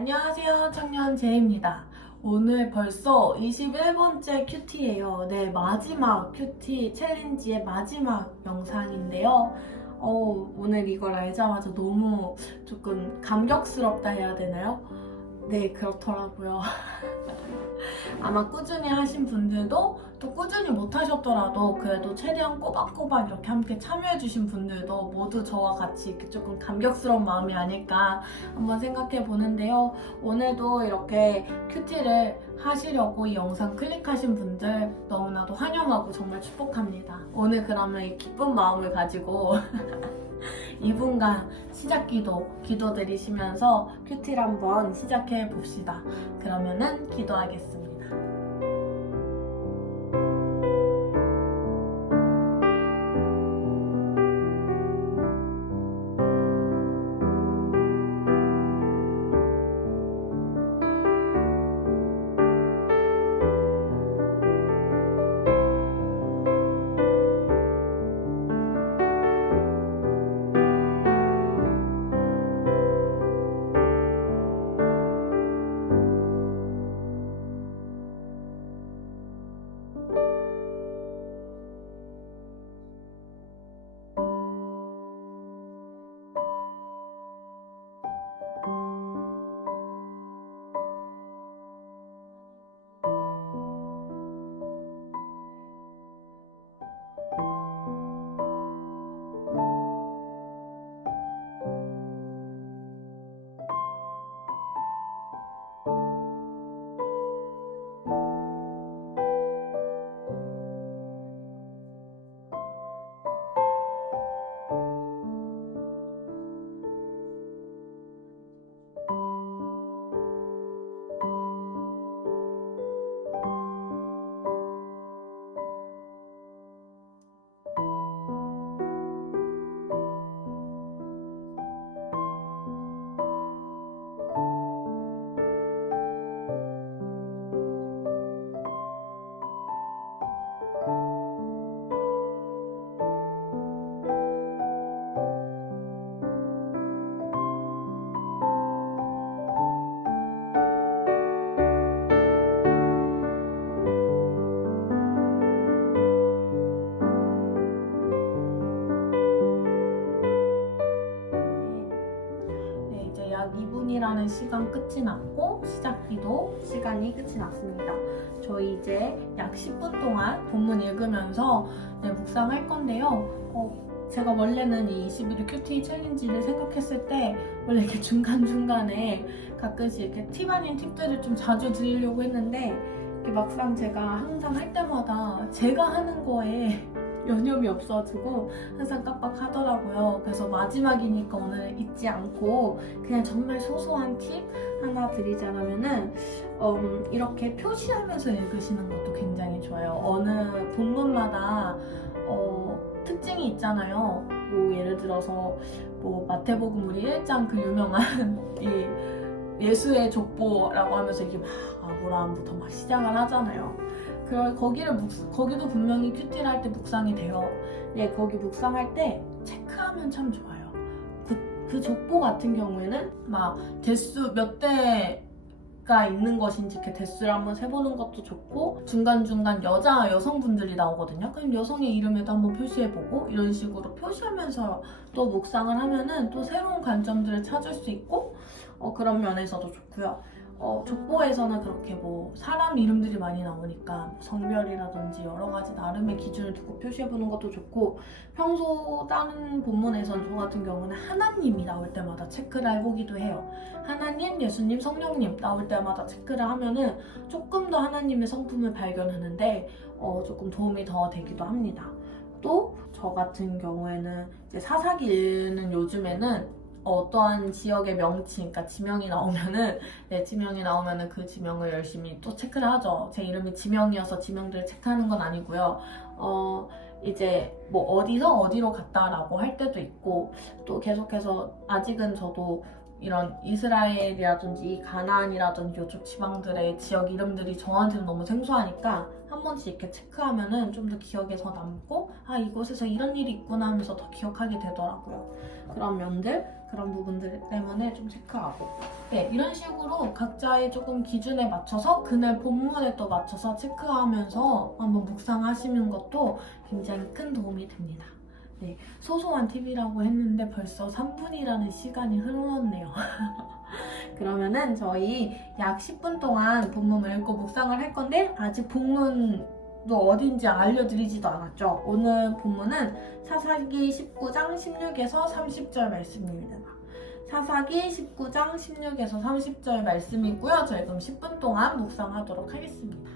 안녕하세요. 청년제입니다. 오늘 벌써 21번째 큐티예요. 네, 마지막 큐티 챌린지의 마지막 영상인데요. 오늘 이걸 알자마자 너무 조금 감격스럽다 해야 되나요? 네, 그렇더라고요. 아마 꾸준히 하신 분들도 또 꾸준히 못 하셨더라도 그래도 최대한 꼬박꼬박 이렇게 함께 참여해주신 분들도 모두 저와 같이 이렇게 조금 감격스러운 마음이 아닐까 한번 생각해 보는데요. 오늘도 이렇게 큐티를 하시려고 이 영상 클릭하신 분들 너무나도 환영하고 정말 축복합니다. 오늘 그러면 이 기쁜 마음을 가지고 이분과 시작 기도드리시면서 큐티를 한번 시작해 봅시다. 그러면은 기도하겠습니다. 약 2분이라는 시간 끝이 났고 시작기도 시간이 끝이 났습니다. 저희 이제 약 10분 동안 본문 읽으면서 묵상할 건데요. 제가 원래는 이 21일 큐티 챌린지를 생각했을 때 원래 이렇게 중간중간에 가끔씩 이렇게 팁 아닌 팁들을 좀 자주 드리려고 했는데 막상 제가 항상 할 때마다 제가 하는 거에 여념이 없어지고 항상 깜빡하더라고요. 그래서 마지막이니까 오늘 잊지 않고 그냥 정말 소소한 팁 하나 드리자면은 이렇게 표시하면서 읽으시는 것도 굉장히 좋아요. 어느 본문마다 특징이 있잖아요. 뭐 예를 들어서 뭐 마태복음 우리 1장 그 유명한 이 예수의 족보라고 하면서 이게 막 아브라함부터 막 시작을 하잖아요. 거기도 분명히 큐티를 할 때 묵상이 돼요. 네, 거기 묵상할 때 체크하면 참 좋아요. 그 족보 같은 경우에는 막 대수 몇 대가 있는 것인지 이렇게 대수를 한번 세보는 것도 좋고 중간중간 여성분들이 나오거든요. 그럼 여성의 이름에도 한번 표시해보고 이런 식으로 표시하면서 또 묵상을 하면은 또 새로운 관점들을 찾을 수 있고 그런 면에서도 좋고요. 족보에서는 그렇게 뭐 사람 이름들이 많이 나오니까 성별이라든지 여러 가지 나름의 기준을 두고 표시해보는 것도 좋고 평소 다른 본문에서는 저 같은 경우는 하나님이 나올 때마다 체크를 해보기도 해요. 하나님, 예수님, 성령님 나올 때마다 체크를 하면은 조금 더 하나님의 성품을 발견하는데 조금 도움이 더 되기도 합니다. 또 저 같은 경우에는 이제 사사기는 요즘에는 어떠한 지역의 명칭, 그러니까 지명이 나오면은 그 지명을 열심히 또 체크를 하죠. 제 이름이 지명이어서 지명들을 체크하는 건 아니고요. 이제 뭐 어디서 어디로 갔다라고 할 때도 있고 또 계속해서 아직은 저도 이런 이스라엘이라든지 가나안이라든지 이쪽 지방들의 지역 이름들이 저한테는 너무 생소하니까 한 번씩 이렇게 체크하면은 좀 더 기억에 더 남고 이곳에서 이런 일이 있구나 하면서 더 기억하게 되더라고요. 그런 면들 그런 부분들 때문에 좀 체크하고 네, 이런 식으로 각자의 조금 기준에 맞춰서 그날 본문에 또 맞춰서 체크하면서 한번 묵상하시는 것도 굉장히 큰 도움이 됩니다. 네, 소소한 팁이라고 했는데 벌써 3분이라는 시간이 흘렀네요. 그러면은 저희 약 10분 동안 본문 읽고 묵상을 할 건데 아직 본문도 어딘지 알려드리지도 않았죠. 오늘 본문은 사사기 19장 16에서 30절 말씀입니다. 사사기 19장 16에서 30절 말씀이고요. 저희 그럼 10분 동안 묵상하도록 하겠습니다.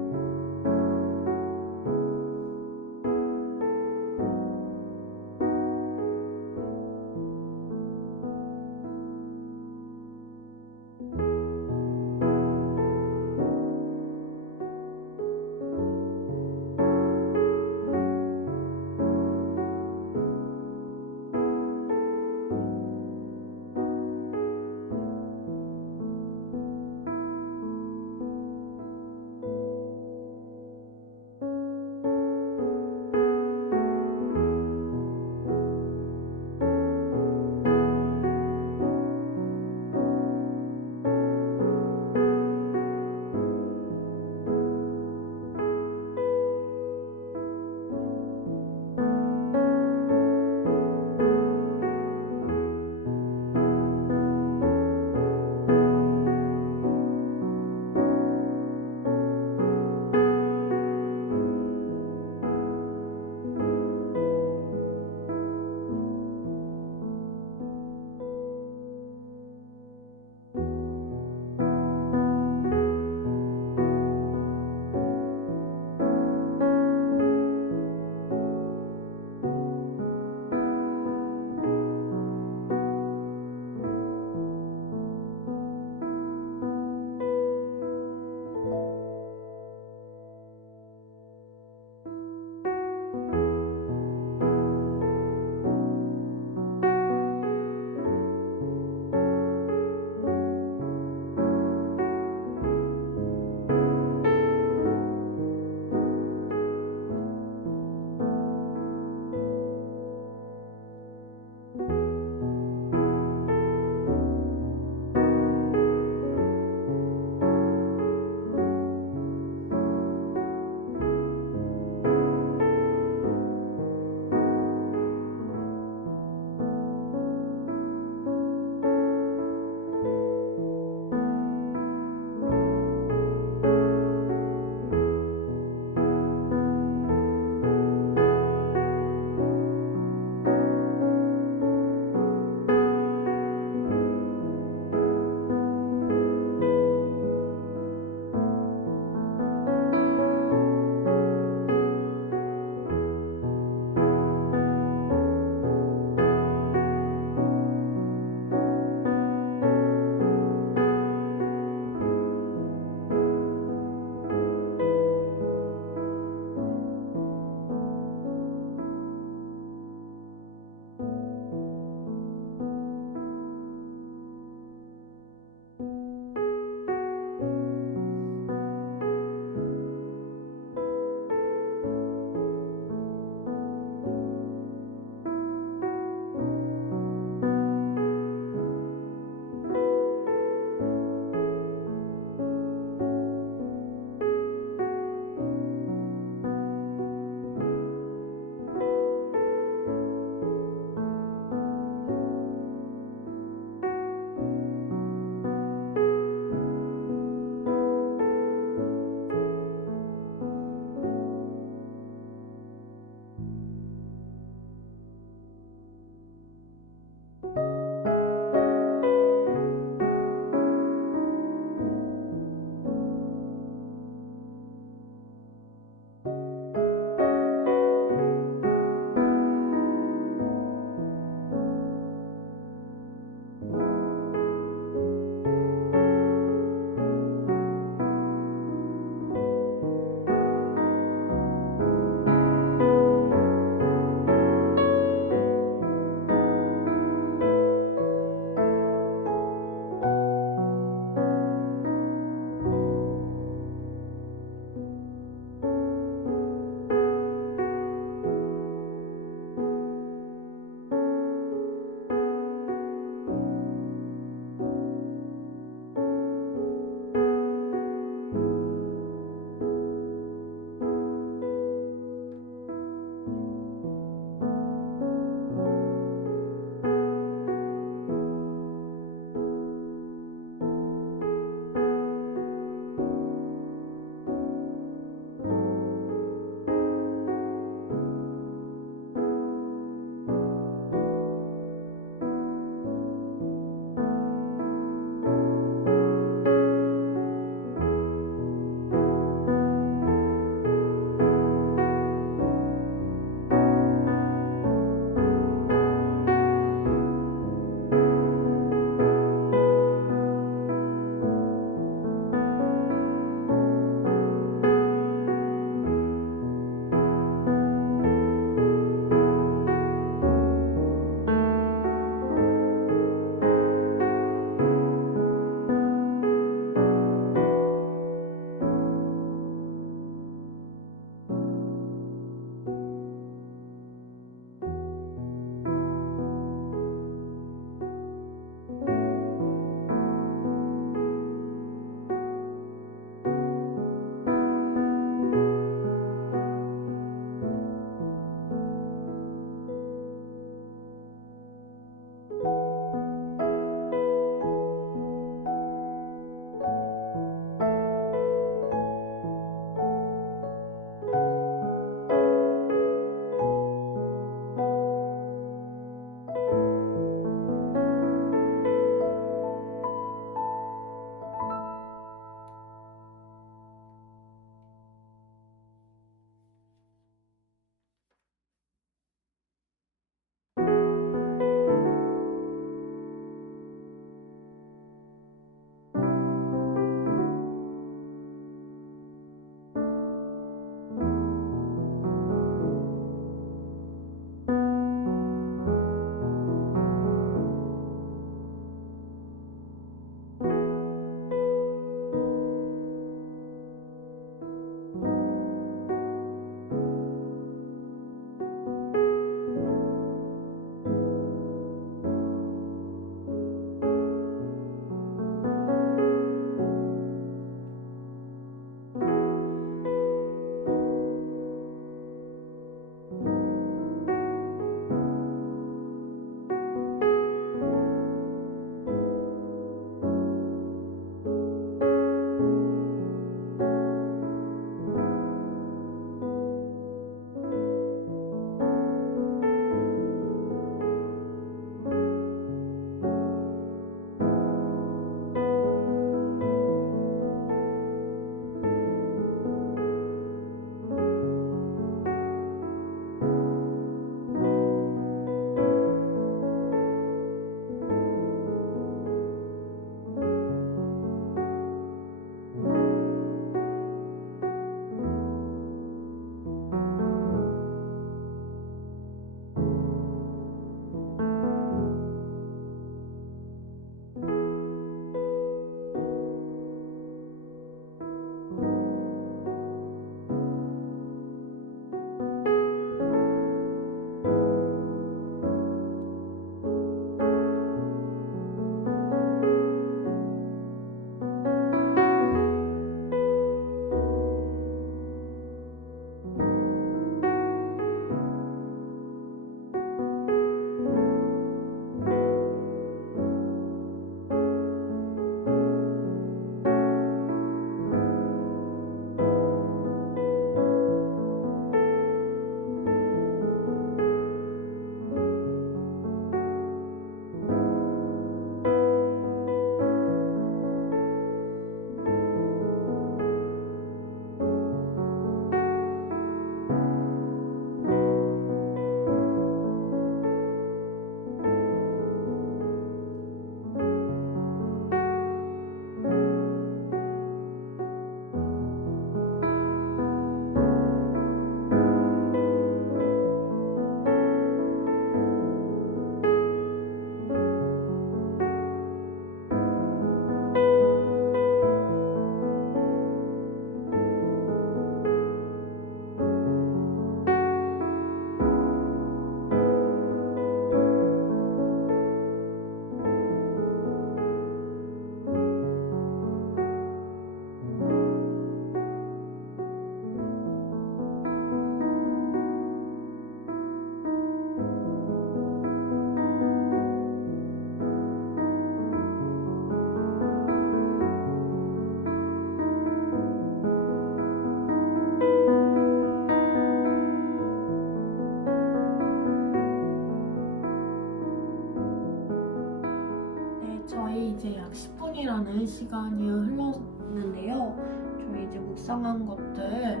저희 이제 약 10분이라는 시간이 흘렀는데요. 저희 이제 묵상한 것들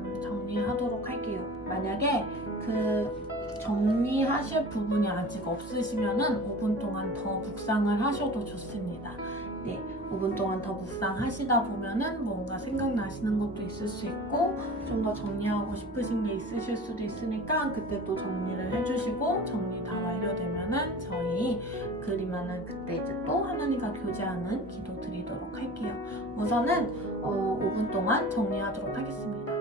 이제 정리하도록 할게요. 만약에 그 정리하실 부분이 아직 없으시면은 5분 동안 더 묵상을 하셔도 좋습니다. 네, 5분 동안 더 묵상하시다 보면은 뭔가 생각나시는 것도 있을 수 있고 좀 더 정리하고 싶으신 게 있으실 수도 있으니까 그때 또 정리를 해주시고 정리 다 완료되면은 저희 그리면은 그때 이제 또 하나님과 교제하는 기도 드리도록 할게요. 우선은 5분 동안 정리하도록 하겠습니다.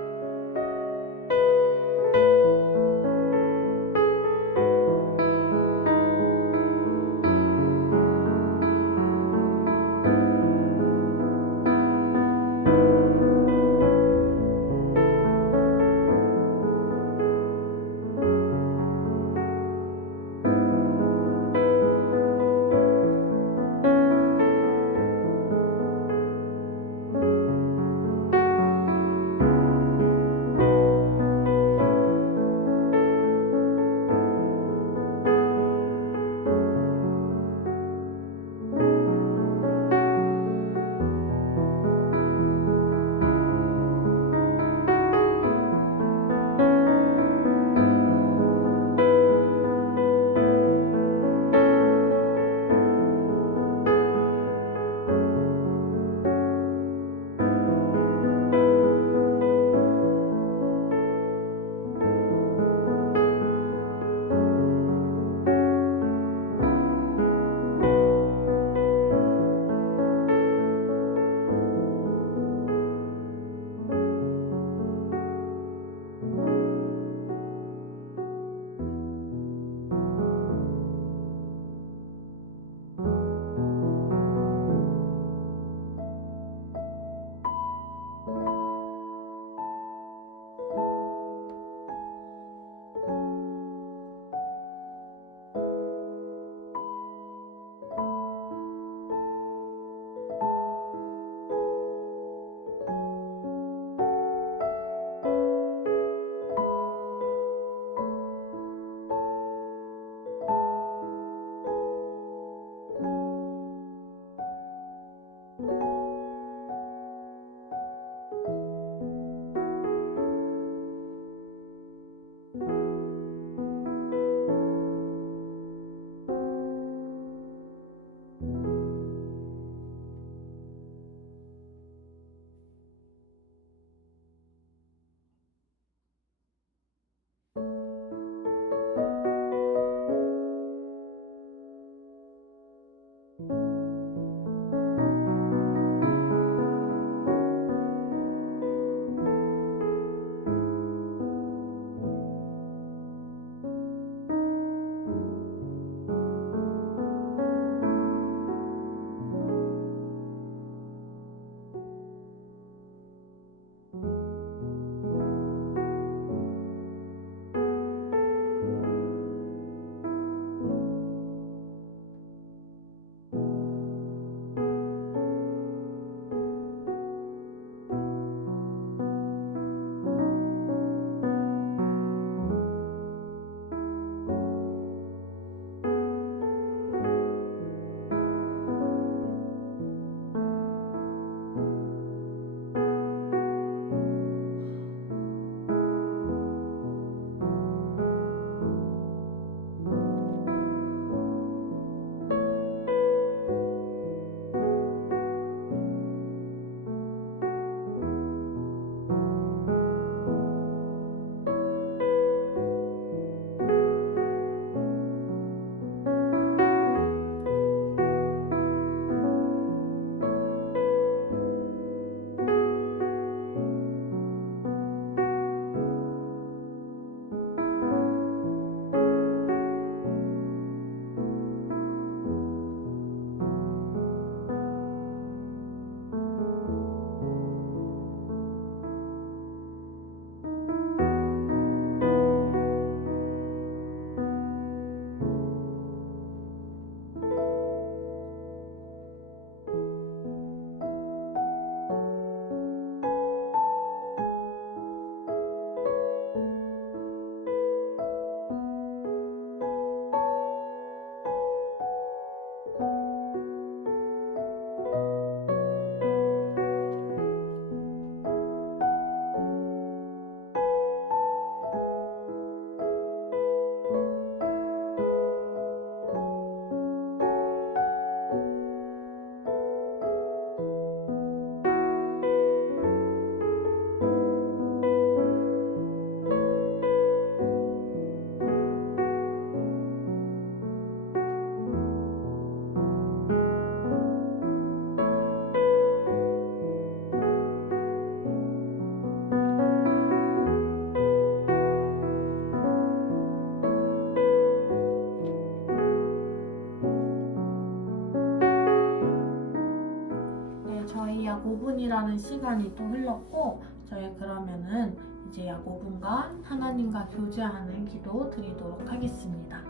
5분이라는 시간이 또 흘렀고 저희 그러면은 이제 약 5분간 하나님과 교제하는 기도 드리도록 하겠습니다.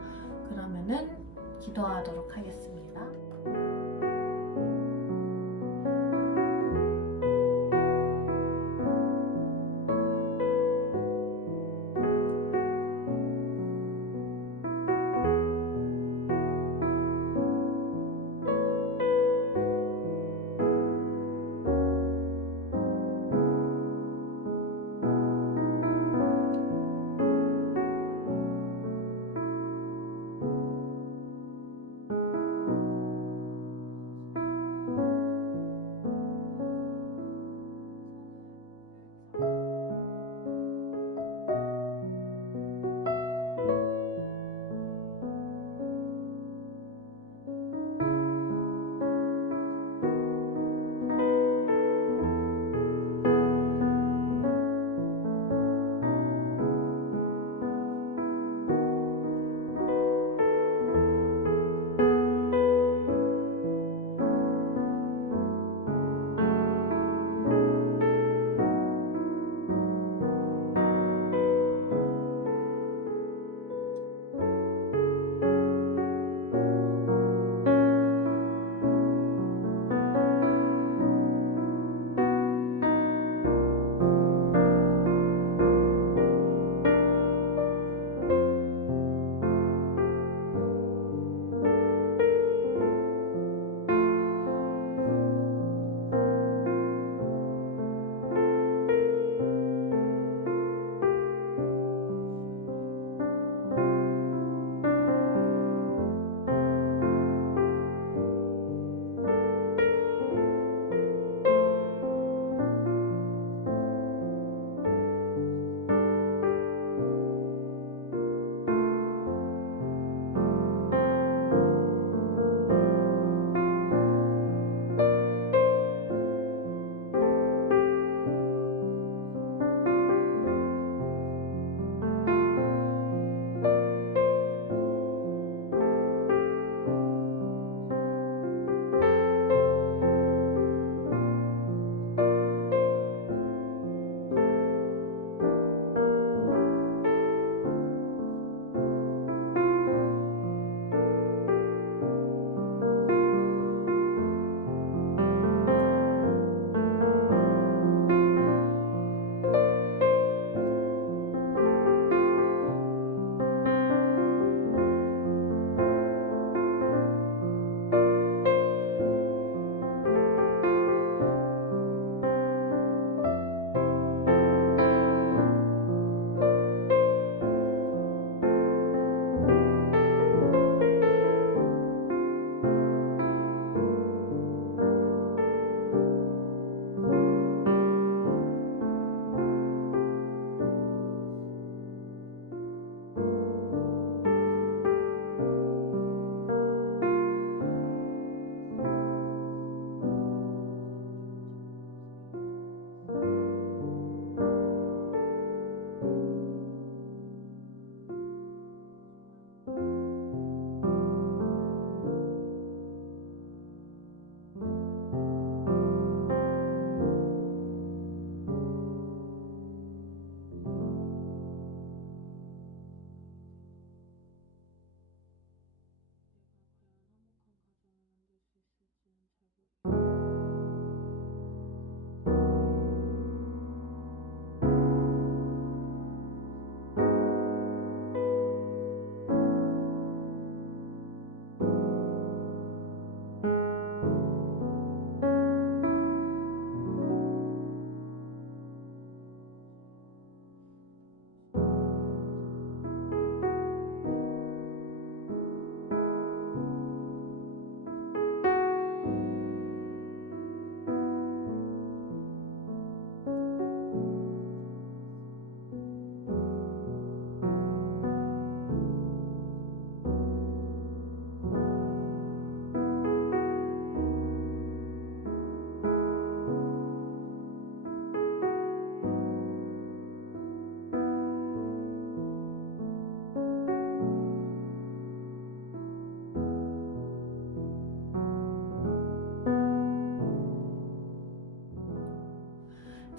그러면은 기도하도록 하겠습니다.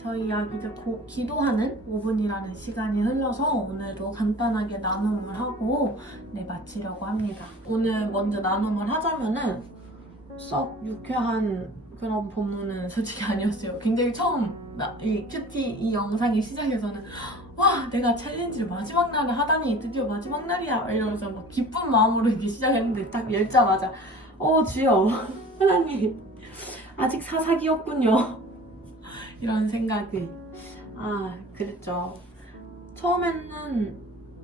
저희 약 이제 기도하는 5분이라는 시간이 흘러서 오늘도 간단하게 나눔을 하고 마치려고 합니다. 오늘 먼저 나눔을 하자면은 썩 유쾌한 그런 본문은 솔직히 아니었어요. 굉장히 처음 이 큐티 이 영상이 시작해서는 와, 내가 챌린지를 마지막 날에 하다니 드디어 마지막 날이야 이러면서 막 기쁜 마음으로 이렇게 시작했는데 딱 열자마자 주여 하나님 아직 사사기였군요 이런 생각이 그랬죠. 처음에는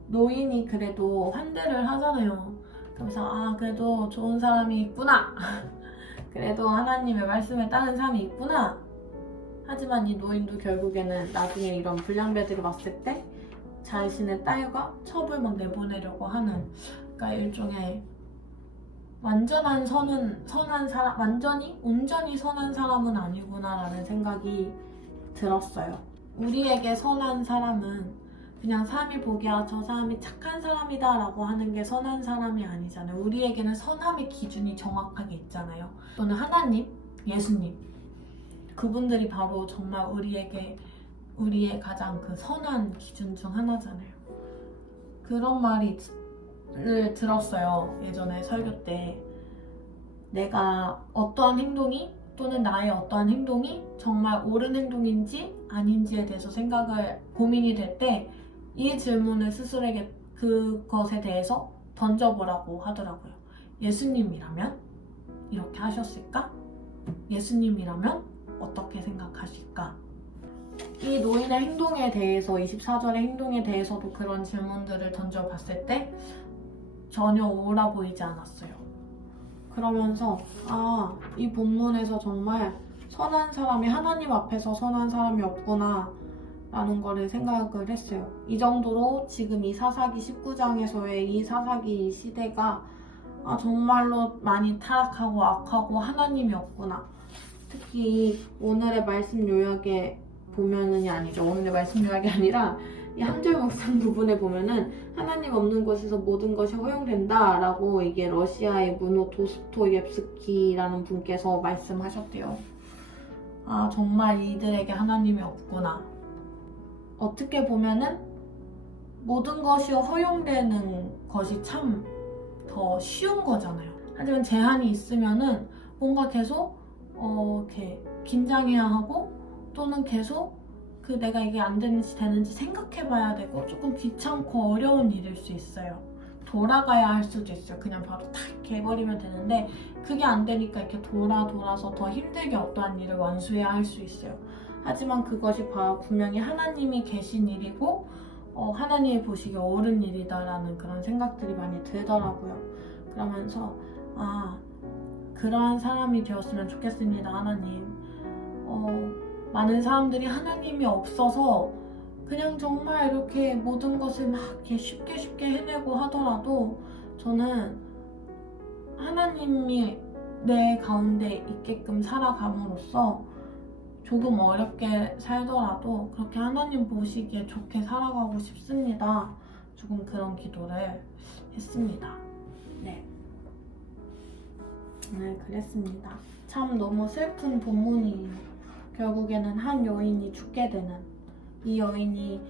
노인이 그래도 환대를 하잖아요. 그래서 그래도 좋은 사람이 있구나 그래도 하나님의 말씀에 따른 사람이 있구나. 하지만 이 노인도 결국에는 나중에 이런 불량배들을 봤을 때 자신의 딸과 첩을 막 내보내려고 하는, 그러니까 일종의 완전한 선한 사람, 온전히 선한 사람은 아니구나라는 생각이 들었어요. 우리에게 선한 사람은 그냥 사람이 보기에 저 사람이 착한 사람이다 라고 하는 게 선한 사람이 아니잖아요. 우리에게는 선함의 기준이 정확하게 있잖아요. 또는 하나님, 예수님, 그분들이 바로 정말 우리의 가장 그 선한 기준 중 하나잖아요. 그런 말을 들었어요. 예전에 설교 때 내가 어떠한 행동이 또는 나의 어떠한 행동이 정말 옳은 행동인지 아닌지에 대해서 고민이 될 때 이 질문을 스스로에게 그것에 대해서 던져보라고 하더라고요. 예수님이라면 이렇게 하셨을까? 예수님이라면 어떻게 생각하실까? 이 노인의 행동에 대해서 24절의 행동에 대해서도 그런 질문들을 던져봤을 때 전혀 옳아 보이지 않았어요. 그러면서 이 본문에서 정말 선한 사람이 하나님 앞에서 선한 사람이 없구나 라는 거를 생각을 했어요. 이 정도로 지금 이 사사기 19장에서의 이 사사기 시대가 정말로 많이 타락하고 악하고 하나님이 없구나. 특히 오늘의 말씀 요약에 보면은이 아니죠. 오늘의 말씀 요약이 아니라 이 한 절 묵상 부분에 보면은 하나님 없는 곳에서 모든 것이 허용된다 라고 이게 러시아의 문호 도스토옙스키라는 분께서 말씀하셨대요. 정말 이들에게 하나님이 없구나. 어떻게 보면은 모든 것이 허용되는 것이 참 더 쉬운 거잖아요. 하지만 제한이 있으면은 뭔가 계속 이렇게 긴장해야 하고 또는 계속 내가 이게 안 되는지 생각해봐야 되고 조금 귀찮고 어려운 일일 수 있어요. 돌아가야 할 수도 있어요. 그냥 바로 탁 이렇게 해버리면 되는데 그게 안 되니까 이렇게 돌아서 더 힘들게 어떠한 일을 완수해야 할 수 있어요. 하지만 그것이 분명히 하나님이 계신 일이고 하나님이 보시기에 옳은 일이다라는 그런 생각들이 많이 들더라고요. 그러면서 그러한 사람이 되었으면 좋겠습니다. 하나님. 많은 사람들이 하나님이 없어서 그냥 정말 이렇게 모든 것을 막 이렇게 쉽게 해내고 하더라도 저는 하나님이 내 가운데 있게끔 살아감으로써 조금 어렵게 살더라도 그렇게 하나님 보시기에 좋게 살아가고 싶습니다. 조금 그런 기도를 했습니다. 네, 그랬습니다. 참 너무 슬픈 본문이에요. 결국에는 한 여인이 죽게 되는, 이 여인이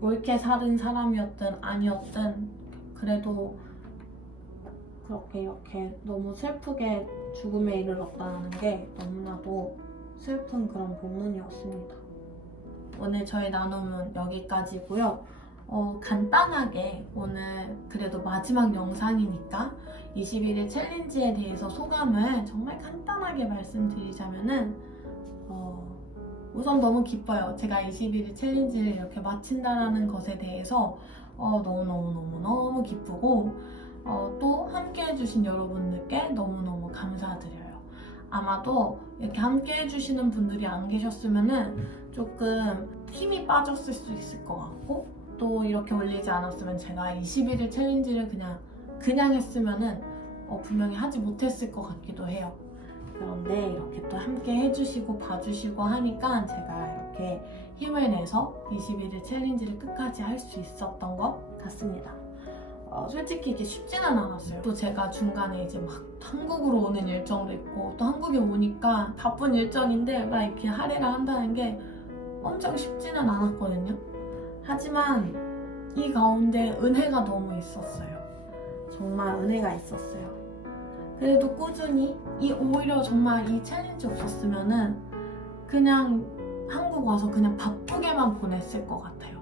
옳게 살은 사람이었든 아니었든 그래도 그렇게 이렇게 너무 슬프게 죽음에 이르렀다는 게 너무나도 슬픈 그런 본문이었습니다. 오늘 저희 나눔은 여기까지고요. 간단하게 오늘 그래도 마지막 영상이니까 21일 챌린지에 대해서 소감을 정말 간단하게 말씀드리자면은 우선 너무 기뻐요. 제가 21일 챌린지를 이렇게 마친다라는 것에 대해서 너무 기쁘고 또 함께 해주신 여러분들께 너무너무 감사드려요. 아마도 이렇게 함께 해주시는 분들이 안 계셨으면은 조금 힘이 빠졌을 수 있을 것 같고 또 이렇게 올리지 않았으면 제가 21일 챌린지를 그냥 했으면은 분명히 하지 못했을 것 같기도 해요. 그런데 이렇게 또 함께 해주시고 봐주시고 하니까 제가 이렇게 힘을 내서 21일 챌린지를 끝까지 할 수 있었던 것 같습니다. 솔직히 이게 쉽지는 않았어요. 또 제가 중간에 이제 막 한국으로 오는 일정도 있고 또 한국에 오니까 바쁜 일정인데 막 이렇게 할애를 한다는 게 엄청 쉽지는 않았거든요. 하지만 이 가운데 은혜가 너무 있었어요. 정말 은혜가 있었어요. 그래도 꾸준히 오히려 정말 이 챌린지 없었으면은 그냥 한국 와서 그냥 바쁘게만 보냈을 것 같아요.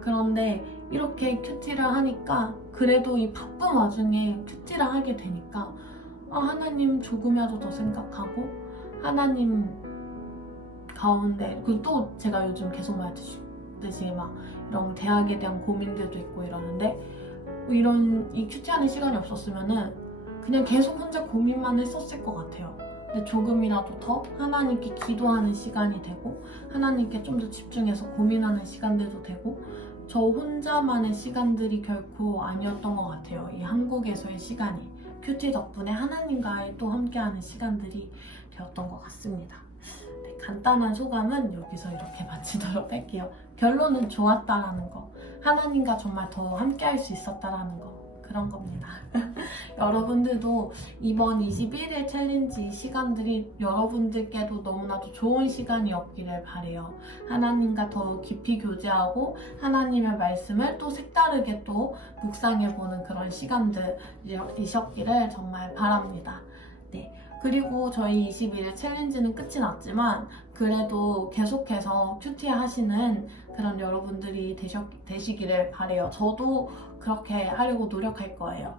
그런데 이렇게 큐티를 하니까 그래도 이 바쁜 와중에 큐티를 하게 되니까 하나님 조금이라도 더 생각하고 하나님 가운데 그리고 또 제가 요즘 계속 말했듯이 막 이런 대학에 대한 고민들도 있고 이러는데 이런 이 큐티하는 시간이 없었으면은 그냥 계속 혼자 고민만 했었을 것 같아요. 근데 조금이라도 더 하나님께 기도하는 시간이 되고 하나님께 좀 더 집중해서 고민하는 시간들도 되고 저 혼자만의 시간들이 결코 아니었던 것 같아요. 이 한국에서의 시간이 큐티 덕분에 하나님과의 또 함께하는 시간들이 되었던 것 같습니다. 네, 간단한 소감은 여기서 이렇게 마치도록 할게요. 결론은 좋았다라는 거, 하나님과 정말 더 함께할 수 있었다라는 거, 그런 겁니다. 여러분들도 이번 21일 챌린지 시간들이 여러분들께도 너무나도 좋은 시간이었기를 바래요. 하나님과 더 깊이 교제하고 하나님의 말씀을 또 색다르게 또 묵상해보는 그런 시간들이셨기를 정말 바랍니다. 네. 그리고 저희 21일 챌린지는 끝이 났지만 그래도 계속해서 큐티 하시는 그런 여러분들이 되시기를 바래요. 저도 그렇게 하려고 노력할 거예요.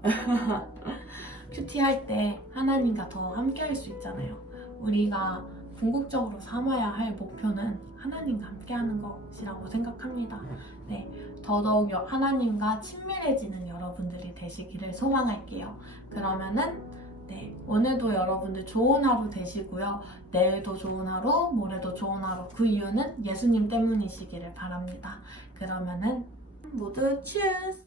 큐티 할 때 하나님과 더 함께 할 수 있잖아요. 우리가 궁극적으로 삼아야 할 목표는 하나님과 함께 하는 것이라고 생각합니다. 네, 더더욱 하나님과 친밀해지는 여러분들이 되시기를 소망할게요. 그러면은 네, 오늘도 여러분들 좋은 하루 되시고요. 내일도 좋은 하루, 모레도 좋은 하루. 그 이유는 예수님 때문이시기를 바랍니다. 그러면은 모두 치얼스!